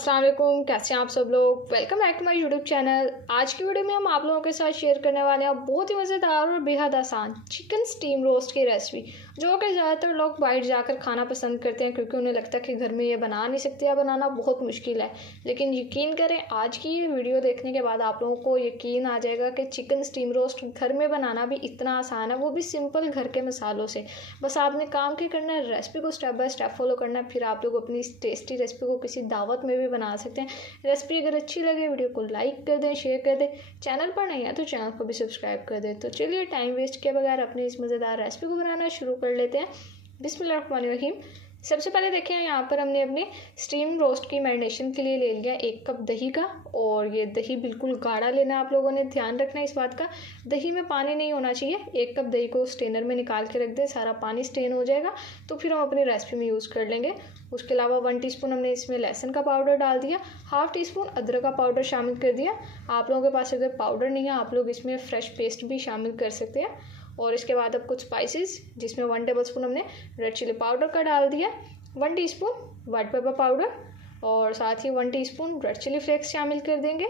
अस्सलाम वालेकुम, कैसे हैं आप सब लोग। Welcome back to my YouTube channel. आज की वीडियो में हम आप लोगों के साथ शेयर करने वाले हैं बहुत ही मज़ेदार और बेहद आसान चिकन स्टीम रोस्ट की रेसिपी, जो कि ज़्यादातर लोग बाहर जाकर खाना पसंद करते हैं क्योंकि उन्हें लगता है कि घर में ये बना नहीं सकते या बनाना बहुत मुश्किल है। लेकिन यकीन करें, आज की ये वीडियो देखने के बाद आप लोगों को यकीन आ जाएगा कि चिकन स्टीम रोस्ट घर में बनाना भी इतना आसान है, वो भी सिंपल घर के मसालों से। बस आपने काम क्या करना है, रेसिपी को स्टेप बाय स्टेप फॉलो करना है, फिर आप लोग अपनी इस टेस्टी रेसिपी को किसी दावत में भी बना सकते हैं। रेसिपी अगर अच्छी लगे वीडियो को लाइक कर दें, शेयर कर दें, चैनल पर नहीं है तो चैनल को भी सब्सक्राइब कर दें। तो चलिए टाइम वेस्ट किए बगैर अपनी इस मज़ेदार रेसिपी को बनाना शुरू कर लेते हैं। बिस्मिल्लाहिर्रहमानिर्रहीम। सबसे पहले देखें, यहाँ पर हमने अपने स्टीम रोस्ट की मैरिनेशन के लिए ले लिया 1 कप दही का, और ये दही बिल्कुल गाढ़ा लेना है। आप लोगों ने ध्यान रखना है इस बात का, दही में पानी नहीं होना चाहिए। 1 कप दही को स्ट्रेनर में निकाल के रख दें, सारा पानी स्ट्रेन हो जाएगा तो फिर हम अपनी रेसिपी में यूज़ कर लेंगे। उसके अलावा 1 टीस्पून हमने इसमें लहसुन का पाउडर डाल दिया, 1/2 टीस्पून अदरक का पाउडर शामिल कर दिया। आप लोगों के पास अगर पाउडर नहीं है, आप लोग इसमें फ्रेश पेस्ट भी शामिल कर सकते हैं। और इसके बाद अब कुछ स्पाइसेस, जिसमें 1 टेबलस्पून हमने रेड चिली पाउडर का डाल दिया, 1 टीस्पून वाइट पेपर पाउडर, और साथ ही 1 टीस्पून रेड चिली फ्लेक्स शामिल कर देंगे,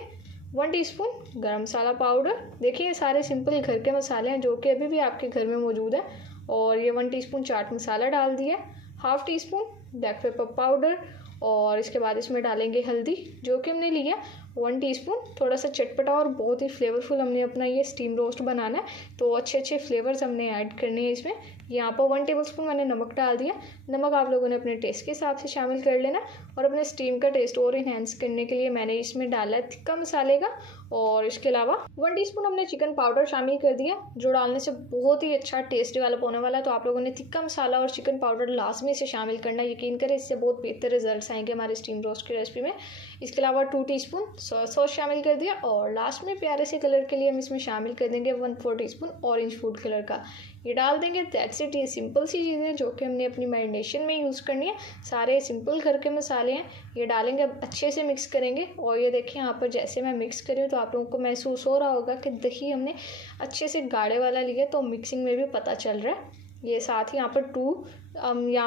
1 टीस्पून गरम मसाला पाउडर। देखिए ये सारे सिंपल घर के मसाले हैं जो कि अभी भी आपके घर में मौजूद है। और ये 1 टीस्पून चाट मसाला डाल दिया, 1/2 टीस्पून ब्लैक पेपर पाउडर, और इसके बाद इसमें डालेंगे हल्दी जो कि हमने लिया 1 टीस्पून। थोड़ा सा चटपटा और बहुत ही फ्लेवरफुल हमने अपना ये स्टीम रोस्ट बनाना है, तो अच्छे अच्छे फ्लेवर्स हमने ऐड करने हैं इसमें। यहाँ पर 1 टेबलस्पून मैंने नमक डाल दिया। नमक आप लोगों ने अपने टेस्ट के हिसाब से शामिल कर लेना। और अपने स्टीम का टेस्ट और इन्हेंस करने के लिए मैंने इसमें डाला है तिक्का मसाले का। और इसके अलावा 1 टीस्पून हमने चिकन पाउडर शामिल कर दिया, जो डालने से बहुत ही अच्छा टेस्ट डेवलप होने वाला है। तो आप लोगों ने तिक्का मसाला और चिकन पाउडर लाजमी से शामिल करना, यकीन करें इससे बहुत बेहतर रिजल्ट आएंगे हमारे स्टीम रोस्ट की रेसिपी में। इसके अलावा 2 टीस्पून सोया सॉस शामिल कर दिया, और लास्ट में प्यारे से कलर के लिए हम इसमें शामिल कर देंगे 1/4 टीस्पून ऑरेंज फूड कलर का। ये डाल देंगे। That's it. ये सिंपल सी चीज़ें जो कि हमने अपनी मैरिनेशन में यूज़ करनी है। सारे सिंपल घर के मसाले हैं, ये डालेंगे, अब अच्छे से मिक्स करेंगे। और ये देखिए यहाँ पर जैसे मैं मिक्स कर रही हूँ तो आप लोगों को महसूस हो रहा होगा कि दही हमने अच्छे से गाढ़े वाला लिया, तो मिक्सिंग में भी पता चल रहा है। ये साथ ही यहाँ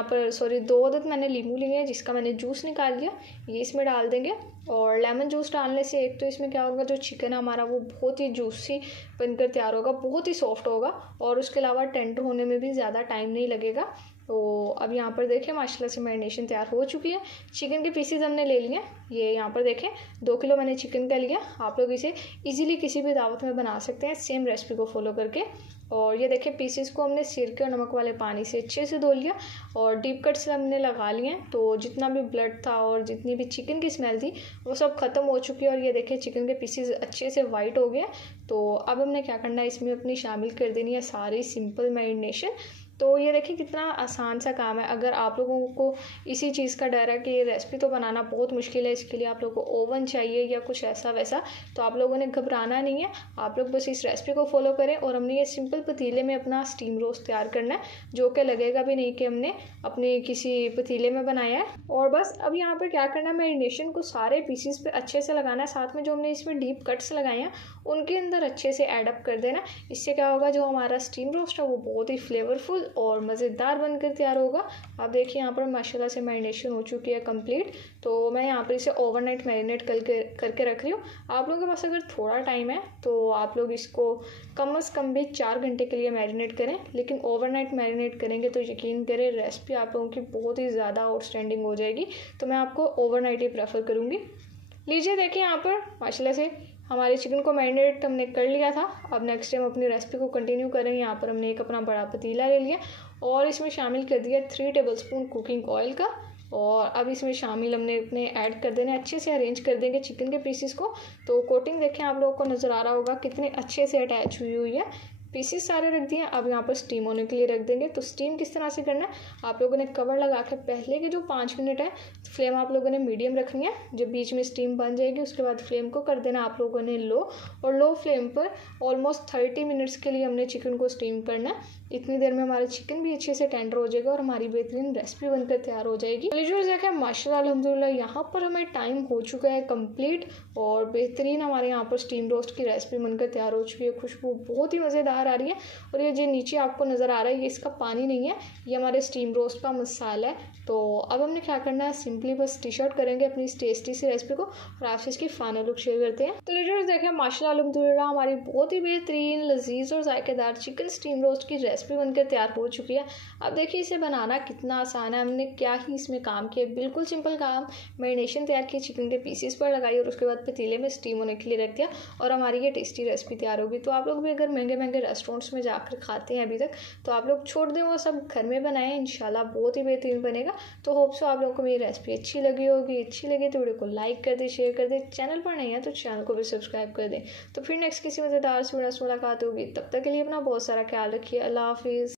पर 2 अदद मैंने नींबू लिए हैं जिसका मैंने जूस निकाल लिया, ये इसमें डाल देंगे। और लेमन जूस डालने से एक तो इसमें क्या होगा, जो चिकन है हमारा वो बहुत ही जूसी बनकर तैयार होगा, बहुत ही सॉफ्ट होगा, और उसके अलावा टेंडर होने में भी ज़्यादा टाइम नहीं लगेगा। तो अब यहाँ पर देखें माशाल्लाह से मैरिनेशन तैयार हो चुकी है। चिकन के पीसेस हमने ले लिए, ये यहाँ पर देखें 2 किलो मैंने चिकन का लिया। आप लोग इसे इजीली किसी भी दावत में बना सकते हैं सेम रेसिपी को फॉलो करके। और ये देखें पीसेस को हमने सिरके और नमक वाले पानी से अच्छे से धो लिया, और डीप कट से हमने लगा लिए हैं। तो जितना भी ब्लड था और जितनी भी चिकन की स्मेल थी वो सब ख़त्म हो चुकी है। और ये देखें चिकन के पीसेस अच्छे से वाइट हो गए। तो अब हमने क्या करना है, इसमें अपनी शामिल कर देनी है सारी सिंपल मैरिनेशन। तो ये देखिए कितना आसान सा काम है। अगर आप लोगों को इसी चीज़ का डर है कि ये रेसिपी तो बनाना बहुत मुश्किल है, इसके लिए आप लोगों को ओवन चाहिए या कुछ ऐसा वैसा, तो आप लोगों ने घबराना नहीं है। आप लोग बस इस रेसिपी को फॉलो करें, और हमने ये सिंपल पतीले में अपना स्टीम रोस्ट तैयार करना है, जो कि लगेगा भी नहीं कि हमने अपने किसी पतीले में बनाया है। और बस अब यहाँ पर क्या करना है, मैरिनेशन को सारे पीसीस पे अच्छे से लगाना है। साथ में जो हमने इसमें डीप कट्स लगाए हैं उनके अंदर अच्छे से ऐड अप कर देना। इससे क्या होगा, जो हमारा स्टीम रोस्ट है वो बहुत ही फ्लेवरफुल और मज़ेदार बनकर तैयार होगा। आप देखिए यहाँ पर माशाल्लाह से मैरिनेशन हो चुकी है कंप्लीट। तो मैं यहाँ पर इसे ओवरनाइट मैरिनेट करके रख रही हूँ। आप लोगों के पास अगर थोड़ा टाइम है तो आप लोग इसको कम से कम भी 4 घंटे के लिए मैरिनेट करें, लेकिन ओवरनाइट मैरिनेट करेंगे तो यकीन करें रेसिपी आप लोगों की बहुत ही ज़्यादा आउटस्टैंडिंग हो जाएगी। तो मैं आपको ओवरनाइट ही प्रेफर करूँगी। लीजिए देखिए यहाँ पर माशाल्लाह से हमारे चिकन को मैरिनेट हमने कर लिया था। अब नेक्स्ट टाइम अपनी रेसिपी को कंटिन्यू करेंगे। यहाँ पर हमने एक अपना बड़ा पतीला ले लिया, और इसमें शामिल कर दिया 3 टेबलस्पून कुकिंग ऑयल का। और अब इसमें शामिल हमने अपने ऐड कर देने, अच्छे से अरेंज कर देंगे चिकन के पीसेस को। तो कोटिंग देखें आप लोगों को नज़र आ रहा होगा कितने अच्छे से अटैच हुई है। पीसेस सारे रख दिए, अब यहाँ पर स्टीम होने के लिए रख देंगे। तो स्टीम किस तरह से करना है, आप लोगों ने कवर लगा के पहले के जो 5 मिनट है फ्लेम आप लोगों ने मीडियम रखनी है। जब बीच में स्टीम बन जाएगी उसके बाद फ्लेम को कर देना आप लोगों ने लो, और लो फ्लेम पर ऑलमोस्ट 30 मिनट्स के लिए हमने चिकन को स्टीम करना है। इतनी देर में हमारा चिकन भी अच्छे से टेंडर हो जाएगा और हमारी बेहतरीन रेसिपी बनकर तैयार हो जाएगी। लीजिए देखें माशाल्लाह अल्हम्दुलिल्लाह यहाँ पर हमें टाइम हो चुका है कंप्लीट, और बेहतरीन हमारे यहाँ पर स्टीम रोस्ट की रेसिपी बनकर तैयार हो चुकी है। खुशबू बहुत ही मज़ेदार बाहर आ रही है। और ये जो नीचे आपको नज़र आ रहा है ये इसका पानी नहीं है, ये हमारे स्टीम रोस्ट का मसाला है। तो अब हमने क्या करना है, सिंपली बस डिश आउट करेंगे अपनी इस टेस्टी सी रेसिपी को और आपसे इसकी फाइनल लुक शेयर करते हैं। तो लीडर्स देखें, माशाल्लाह अल्हम्दुलिल्लाह हमारी बहुत ही बेहतरीन लजीज और जायकेदार चिकन स्टीम रोस्ट की रेसिपी बनकर तैयार हो चुकी है। अब देखिए इसे बनाना कितना आसान है, हमने क्या ही इसमें काम किया, बिल्कुल सिंपल काम। मैरिनेशन तैयार की, चिकन के पीसेस पर लगाई और उसके बाद पतीले में स्टीम होने के लिए रख दिया और हमारी ये टेस्टी रेसिपी तैयार होगी। तो आप लोग भी अगर महंगे महंगे रेस्टोरेंट्स में जाकर खाते हैं अभी तक, तो आप लोग छोड़ दें वो सब, घर में बनाएं, इंशाल्लाह बहुत ही बेहतरीन बनेगा। तो होप सो आप लोगों को मेरी रेसिपी अच्छी लगी होगी। अच्छी लगी तो वीडियो को लाइक कर दे, शेयर कर दे, चैनल पर नहीं है तो चैनल को भी सब्सक्राइब कर दें। तो फिर नेक्स्ट किसी मज़ेदार से मुलाकात होगी, तब तक के लिए अपना बहुत सारा ख्याल रखिए। अल्लाह हाफिज़।